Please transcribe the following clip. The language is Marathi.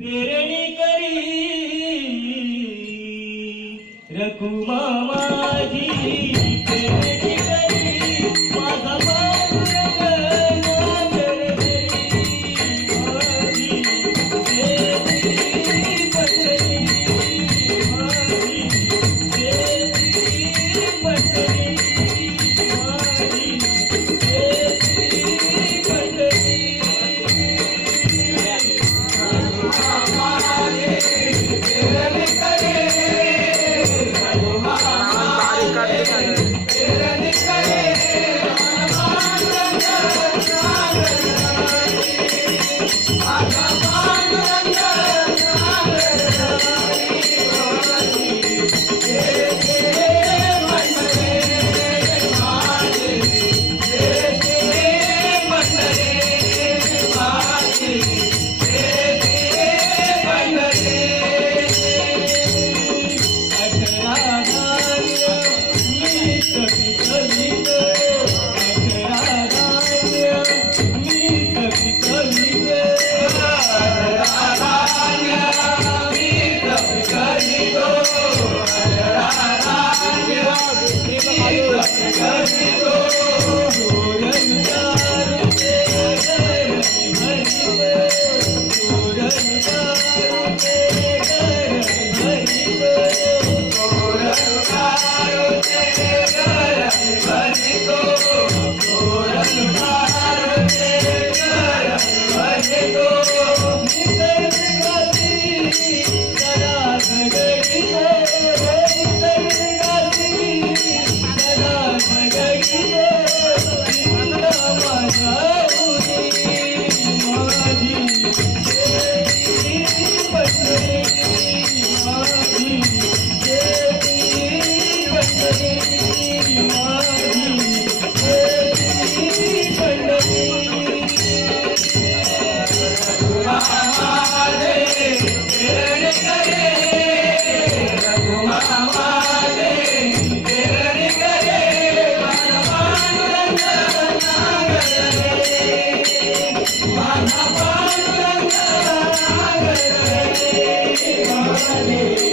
पेरणी करी. रकुमा Yeah. Amen.